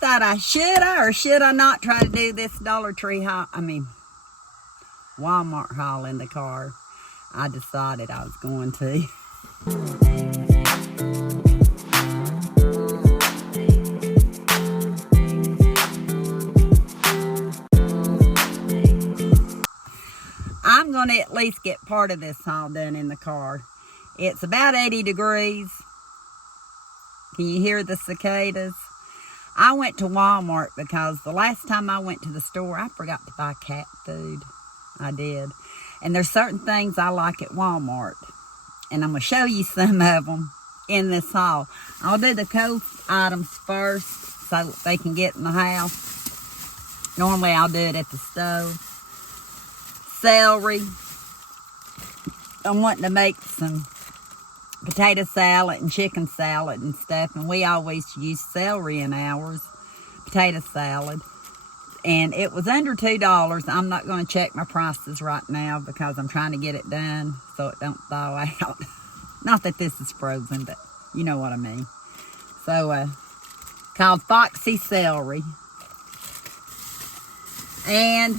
thought I should or should I not try to do this Dollar Tree haul, Walmart haul in the car. I decided I was going to. I'm going to at least get part of this haul done in the car. It's about 80 degrees. Can you hear the cicadas? I went to Walmart because the last time I went to the store, I forgot to buy cat food. I did. And there's certain things I like at Walmart. And I'm going to show you some of them in this haul. I'll do the cold items first so they can get in the house. Normally I'll do it at the stove. Celery. I'm wanting to make some potato salad and chicken salad and stuff. And we always use celery in ours. Potato salad. And it was under $2. I'm not going to check my prices right now because I'm trying to get it done so it don't thaw out. Not that this is frozen, but you know what I mean. So, called Foxy Celery. And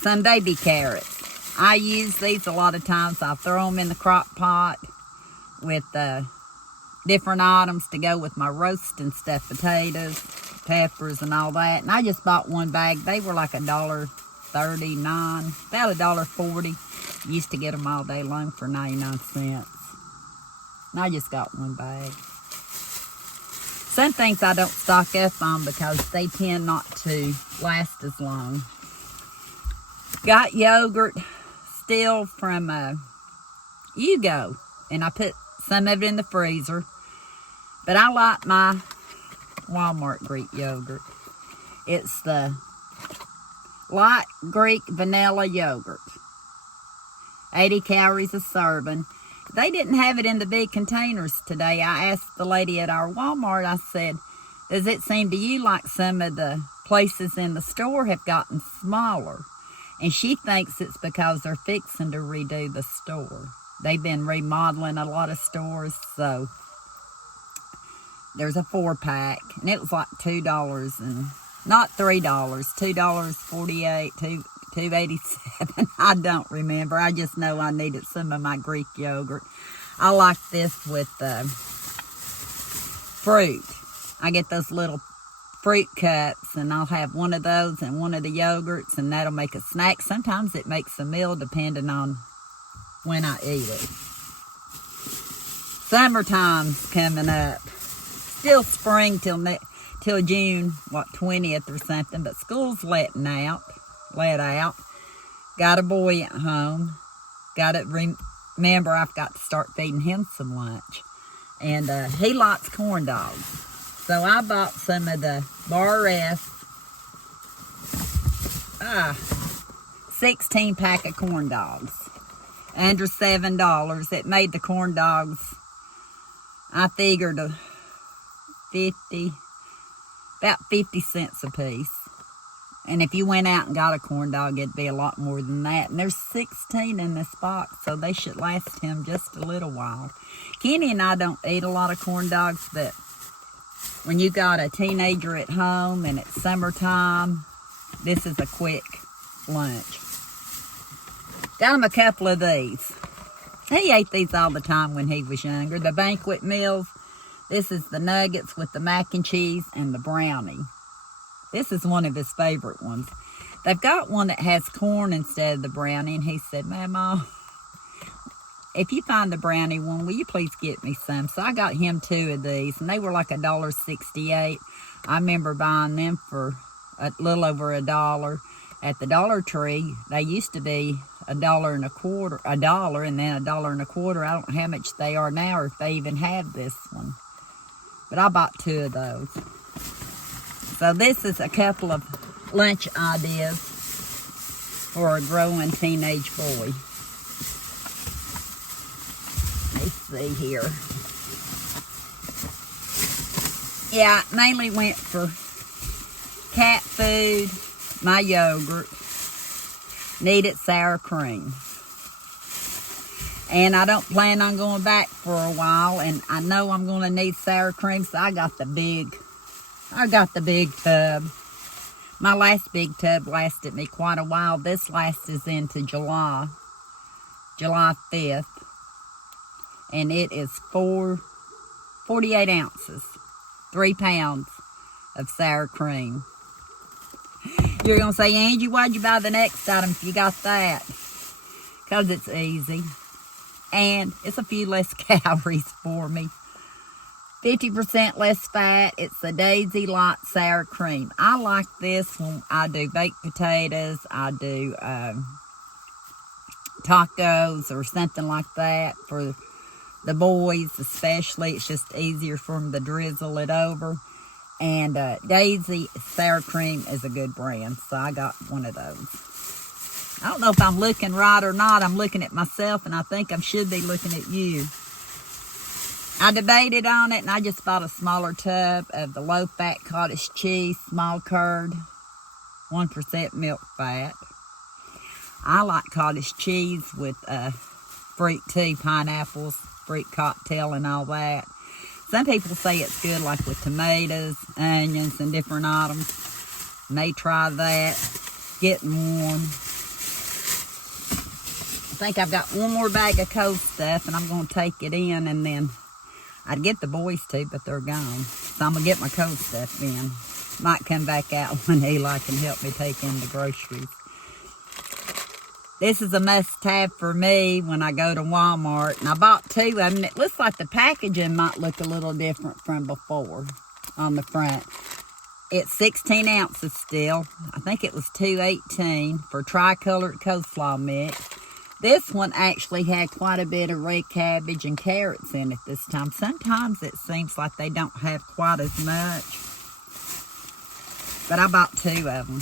some baby carrots. I use these a lot of times. I throw them in the crock pot with different items to go with my roast and stuffed potatoes, peppers and all that. And I just bought one bag. They were like $1.39, about $1.40. Used to get them all day long for 99 cents. And I just got one bag. Some things I don't stock up on because they tend not to last as long. Got yogurt still from Yugo, and I put some of it in the freezer. But I like my Walmart Greek yogurt. It's the light Greek vanilla yogurt. 80 calories a serving. They didn't have it in the big containers today. I asked the lady at our Walmart, I said, does it seem to you like some of the places in the store have gotten smaller? And she thinks it's because they're fixing to redo the store. They've been remodeling a lot of stores, so there's a 4-pack, and it was like $2 and not $3, $2.48, $2.87. I don't remember. I just know I needed some of my Greek yogurt. I like this with fruit. I get those little fruit cups, and I'll have one of those and one of the yogurts, and that'll make a snack. Sometimes it makes a meal depending on when I eat it. Summertime's coming up. Still spring till June, 20th or something, but school's let out. Got a boy at home. Got to remember I've got to start feeding him some lunch. And he likes corn dogs. So I bought some of the Bar S 16-pack of corn dogs. Under $7. It made the corn dogs, I figured, about 50 cents a piece. And if you went out and got a corn dog, it'd be a lot more than that. And there's 16 in this box, so they should last him just a little while. Kenny and I don't eat a lot of corn dogs, but when you got a teenager at home and it's summertime, this is a quick lunch. Got him a couple of these. He ate these all the time when he was younger. The banquet meals. This is the nuggets with the mac and cheese and the brownie. This is one of his favorite ones. They've got one that has corn instead of the brownie, and he said, Mama, if you find the brownie one, will you please get me some? So I got him 2 of these, and they were like $1.68. I remember buying them for a little over $1 at the Dollar Tree. They used to be $1.25, $1, and then $1.25. I don't know how much they are now, or if they even have this one. But I bought 2 of those. So this is a couple of lunch ideas for a growing teenage boy. Let's see here. Yeah, I mainly went for cat food, my yogurt, needed sour cream. And I don't plan on going back for a while, and I know I'm going to need sour cream, so I got the big I got the big tub. My last big tub lasted me quite a while. This lasts into July 5th. And it is 48 ounces, 3 pounds of sour cream. You're going to say, Angie, why'd you buy the next item if you got that? Because it's easy. And it's a few less calories for me. 50% less fat. It's the Daisy Light Sour Cream. I like this when I do baked potatoes. I do tacos or something like that for the boys especially. It's just easier for them to drizzle it over. And Daisy Sour Cream is a good brand, so I got one of those. I don't know if I'm looking right or not. I'm looking at myself, and I think I should be looking at you. I debated on it, and I just bought a smaller tub of the low-fat cottage cheese, small curd, 1% milk fat. I like cottage cheese with fruit too, pineapples, fruit cocktail, and all that. Some people say it's good, like with tomatoes, onions, and different items. May try that. Getting warm. I think I've got one more bag of cold stuff, and I'm going to take it in, and then I'd get the boys to, but they're gone. So I'm going to get my cold stuff in. Might come back out when Eli can help me take in the groceries. This is a must-have for me when I go to Walmart. And I bought 2 of them. It looks like the packaging might look a little different from before on the front. It's 16 ounces still. I think it was $2.18 for tricolored coleslaw mix. This one actually had quite a bit of red cabbage and carrots in it this time. Sometimes it seems like they don't have quite as much. But I bought 2 of them.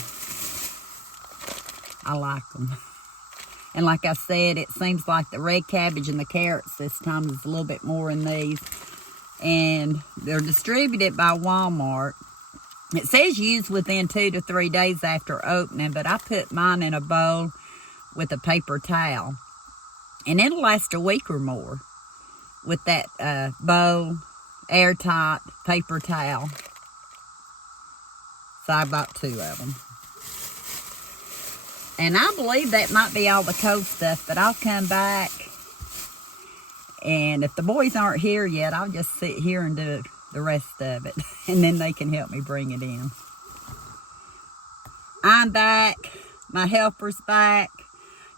I like them. And like I said, it seems like the red cabbage and the carrots this time is a little bit more in these. And they're distributed by Walmart. It says use within 2 to 3 days after opening, but I put mine in a bowl with a paper towel. And it'll last a week or more with that bowl, airtight paper towel. So I bought 2 of them. And I believe that might be all the cold stuff, but I'll come back. And if the boys aren't here yet, I'll just sit here and do the rest of it. And then they can help me bring it in. I'm back. My helper's back.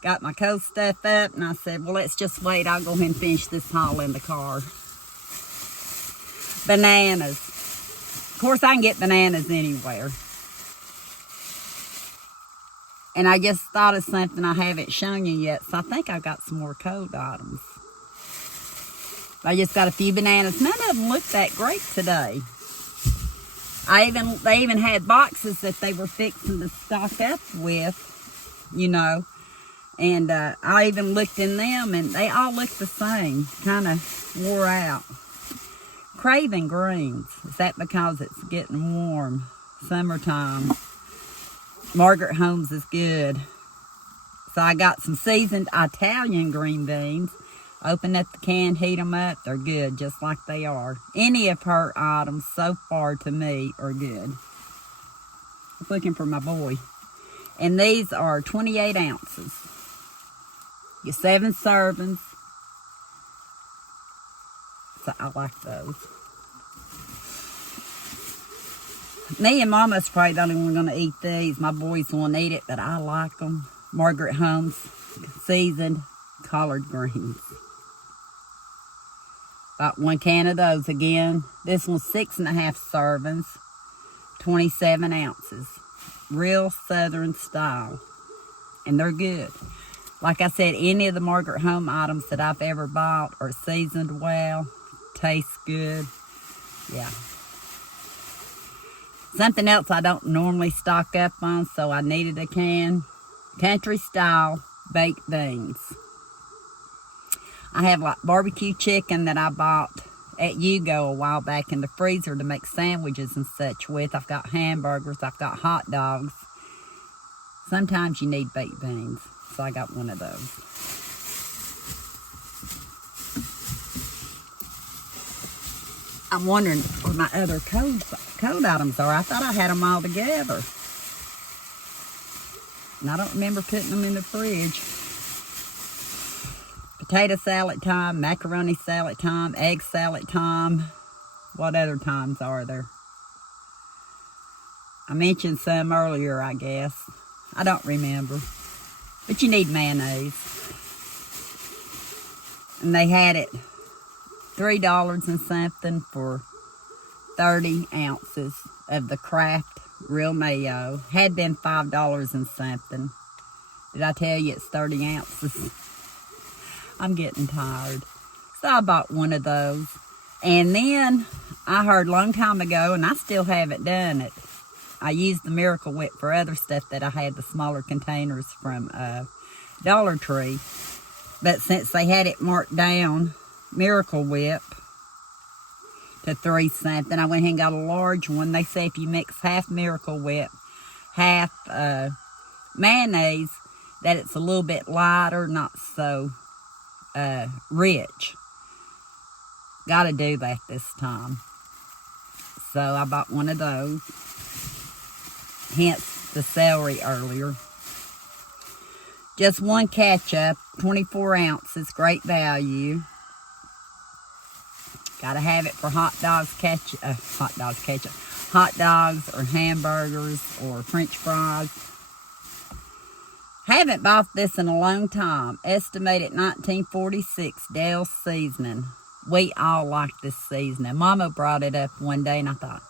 Got my cold stuff up. And I said, well, let's just wait. I'll go ahead and finish this haul in the car. Bananas. Of course, I can get bananas anywhere. And I just thought of something I haven't shown you yet. So I think I've got some more cold items. I just got a few bananas. None of them look that great today. They even had boxes that they were fixing to stock up with, you know. And I even looked in them, and they all look the same. Kind of wore out. Craving greens. Is that because it's getting warm? Summertime. Margaret Holmes is good. So I got some seasoned Italian green beans. Open up the can, heat them up. They're good, just like they are. Any of her items so far to me are good. I'm looking for my boy. And these are 28 ounces. Get 7 servings. So I like those. Me and Mama's probably the only one going to eat these. My boys won't eat it, but I like them. Margaret Holmes seasoned collard greens. About 1 can of those again. This one's 6.5 servings, 27 ounces. Real Southern style. And they're good. Like I said, any of the Margaret Home items that I've ever bought are seasoned well, taste good. Yeah. Something else I don't normally stock up on, so I needed a can. Country style baked beans. I have like barbecue chicken that I bought at Yugo a while back in the freezer to make sandwiches and such with. I've got hamburgers. I've got hot dogs. Sometimes you need baked beans, so I got one of those. I'm wondering where my other cold cold items are. I thought I had them all together. And I don't remember putting them in the fridge. Potato salad time, macaroni salad time, egg salad time. What other times are there? I mentioned some earlier, I guess. I don't remember. But you need mayonnaise. And they had it $3 and something for 30 ounces of the Kraft real mayo. Had been $5 and something. Did I tell you it's 30 ounces? I'm getting tired. So I bought one of those. And then I heard a long time ago, and I still haven't done it. I used the Miracle Whip for other stuff that I had, the smaller containers from Dollar Tree. But since they had it marked down, Miracle Whip, to 3 something, I went ahead and got a large one. They say if you mix half Miracle Whip, half mayonnaise, that it's a little bit lighter, not so rich. Gotta do that this time. So I bought one of those. Hence the celery earlier. Just one ketchup, 24 ounces, great value. Gotta have it for hot dogs or hamburgers or French fries. Haven't bought this in a long time. Estimated 1946 Dell seasoning. We all like this seasoning. Mama brought it up one day and I thought,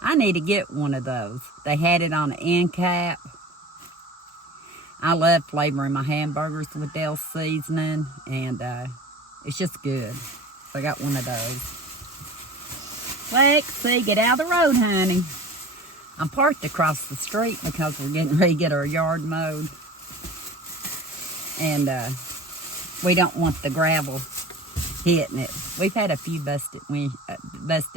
I need to get one of those. They had it on the end cap. I love flavoring my hamburgers with Dell seasoning, and it's just good. So I got one of those. Lexi, get out of the road, honey. I'm parked across the street because we're getting ready to get our yard mowed. And we don't want the gravel hitting it. We've had a few busted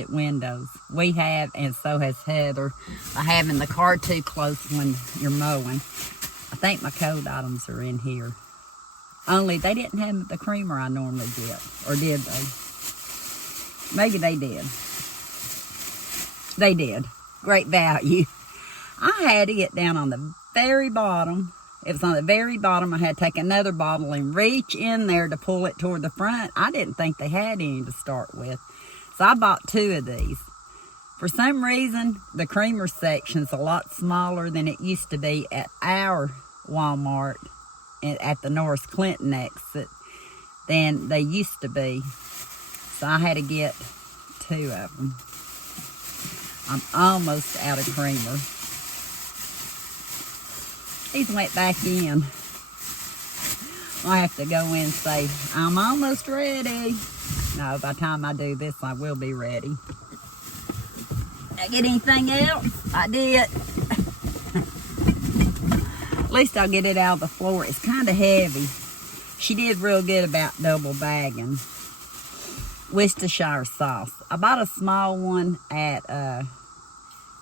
windows. We have, and so has Heather, by having the car too close when you're mowing. I think my cold items are in here. Only they didn't have the creamer I normally get. Or did they? Maybe they did. They did. Great value. I had to get down on the very bottom. It was on the very bottom. I had to take another bottle and reach in there to pull it toward the front. I didn't think they had any to start with. So I bought 2 of these. For some reason, the creamer section's a lot smaller than it used to be at our Walmart at the North Clinton exit than they used to be. So I had to get 2 of them. I'm almost out of creamer. These went back in. I have to go in and say, I'm almost ready. No, by the time I do this, I will be ready. Did I get anything else? I did. At least I'll get it out of the floor. It's kind of heavy. She did real good about double bagging. Worcestershire sauce. I bought a small one at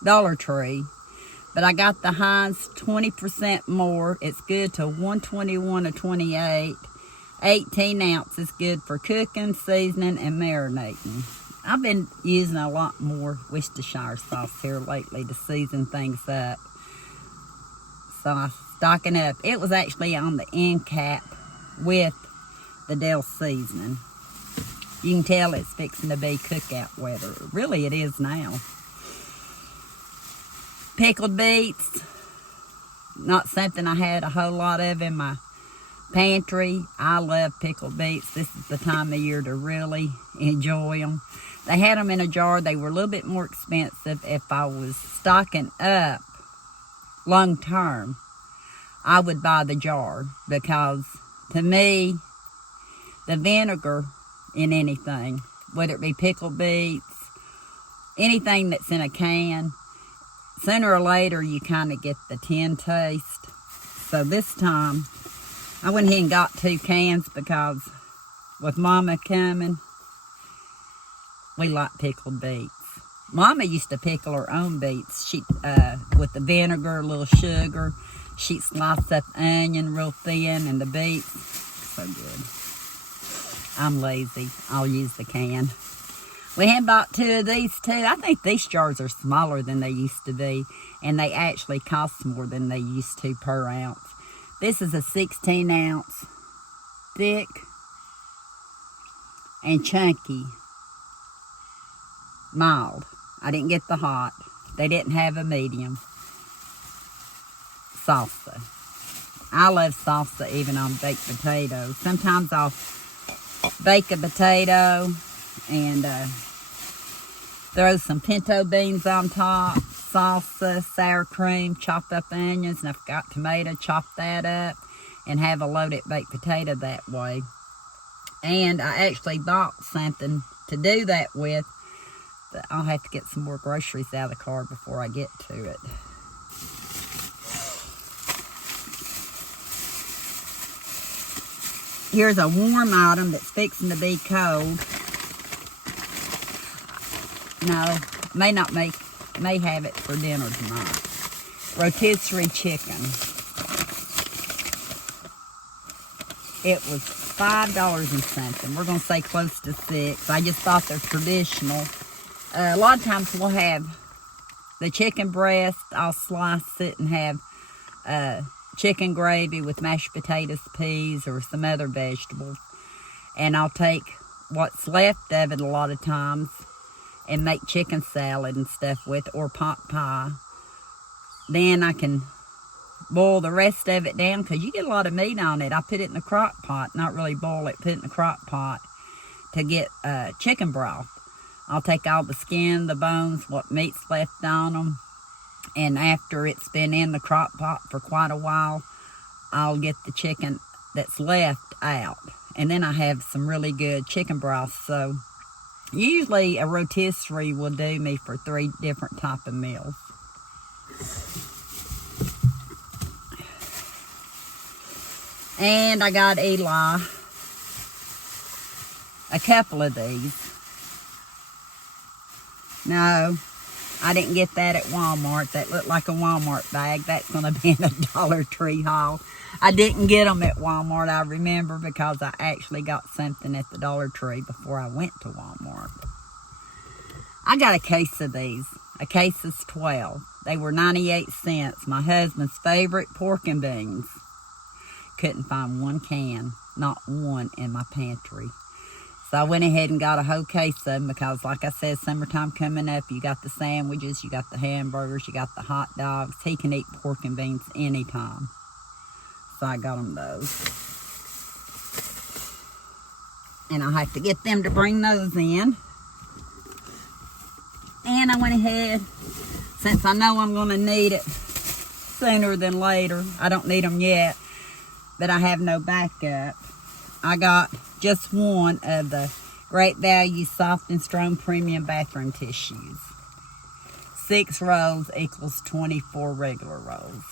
Dollar Tree, but I got the Heinz 20% more. It's good to 121 to 28. 18 ounces, good for cooking, seasoning, and marinating. I've been using a lot more Worcestershire sauce here lately to season things up. So I'm stocking up. It was actually on the end cap with the Dell seasoning. You can tell it's fixing to be cookout weather. Really, it is now. Pickled beets. Not something I had a whole lot of in my pantry. I love pickled beets. This is the time of year to really enjoy them. They had them in a jar. They were a little bit more expensive. If I was stocking up long term, I would buy the jar, because to me, the vinegar in anything, whether it be pickled beets, anything that's in a can, sooner or later you kind of get the tin taste. So this time, I went ahead and got 2 cans because with Mama coming, we like pickled beets. Mama used to pickle her own beets. She with the vinegar, a little sugar. She'd slice up onion real thin and the beets. So good. I'm lazy. I'll use the can. We had bought 2 of these too. I think these jars are smaller than they used to be, and they actually cost more than they used to per ounce. This is a 16-ounce, thick and chunky, mild. I didn't get the hot. They didn't have a medium. Salsa. I love salsa even on baked potatoes. Sometimes I'll bake a potato and throw some pinto beans on top, salsa, sour cream, chopped up onions, and I've got tomato, chop that up, and have a loaded baked potato that way. And I actually bought something to do that with, but I'll have to get some more groceries out of the car before I get to it. Here's a warm item that's fixing to be cold. No, may have it for dinner tonight. Rotisserie chicken. It was $5 and something. We're going to say close to $6. I just thought they're traditional. A lot of times we'll have the chicken breast. I'll slice it and have chicken gravy with mashed potatoes, peas, or some other vegetables. And I'll take what's left of it a lot of times and make chicken salad and stuff with it, or pot pie. Then I can boil the rest of it down, because you get a lot of meat on it. I put it in the crock pot, not really boil it, put it in the crock pot to get chicken broth. I'll take all the skin, the bones, what meat's left on them, and after it's been in the crock pot for quite a while, I'll get the chicken that's left out. And then I have some really good chicken broth. So usually a rotisserie will do me for 3 different type of meals. And I got Eli a couple of these. No, I didn't get that at Walmart. That looked like a Walmart bag. That's going to be in a Dollar Tree haul. I didn't get them at Walmart, I remember, because I actually got something at the Dollar Tree before I went to Walmart. I got a case of these. A case is 12. They were 98 cents. My husband's favorite pork and beans. Couldn't find one can, not one, in my pantry. So I went ahead and got a whole case of them because, like I said, summertime coming up, you got the sandwiches, you got the hamburgers, you got the hot dogs. He can eat pork and beans anytime. So I got him those. And I'll have to get them to bring those in. And I went ahead, since I know I'm going to need it sooner than later. I don't need them yet, but I have no backup. I got just one of the Great Value Soft and Strong Premium Bathroom Tissues. 6 rolls equals 24 regular rolls.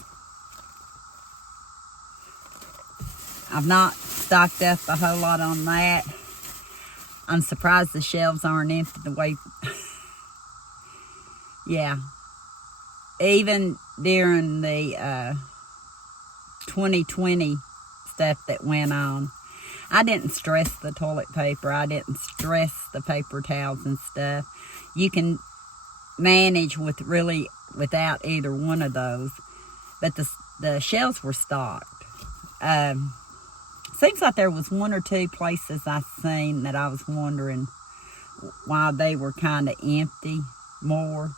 I've not stocked up a whole lot on that. I'm surprised the shelves aren't empty the way... Yeah. Even during the 2020 stuff that went on, I didn't stress the toilet paper. I didn't stress the paper towels and stuff. You can manage without either one of those. But the shelves were stocked. Seems like there was 1 or 2 places I seen that I was wondering why they were kind of empty more.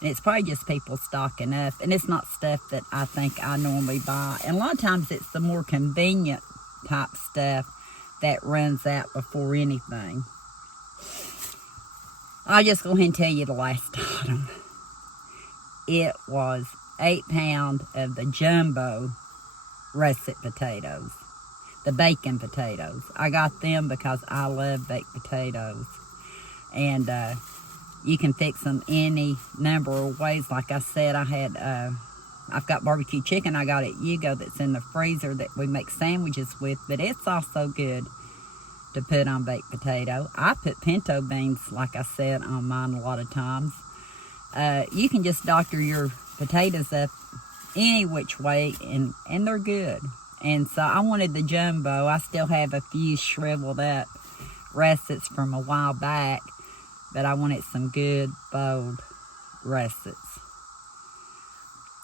And it's probably just people stocking up. And it's not stuff that I think I normally buy. And a lot of times it's the more convenient type stuff that runs out before anything. I'll just go ahead and tell you the last item. It was 8 pounds of the jumbo russet potatoes. The bacon potatoes. I got them because I love baked potatoes. And you can fix them any number of ways. Like I said, I've got barbecue chicken I got at Yugo that's in the freezer that we make sandwiches with, but it's also good to put on baked potato. I put pinto beans, like I said, on mine a lot of times. You can just doctor your potatoes up any which way, and they're good. And so I wanted the jumbo. I still have a few shriveled up russets from a while back but I wanted some good, bold russets.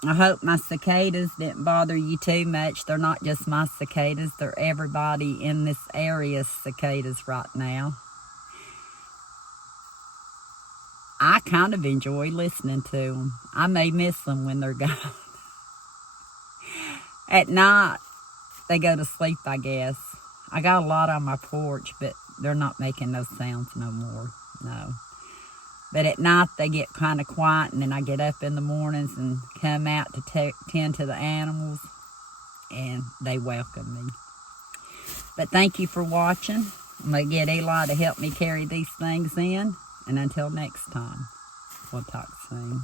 I hope my cicadas didn't bother you too much. They're not just my cicadas. They're everybody in this area's cicadas right now. I kind of enjoy listening to them. I may miss them when they're gone. At night, they go to sleep, I guess. I got a lot on my porch, but they're not making those sounds no more. No. But at night, they get kind of quiet, and then I get up in the mornings and come out to tend to the animals, and they welcome me. But thank you for watching. I'm going to get Eli to help me carry these things in, and until next time, we'll talk soon.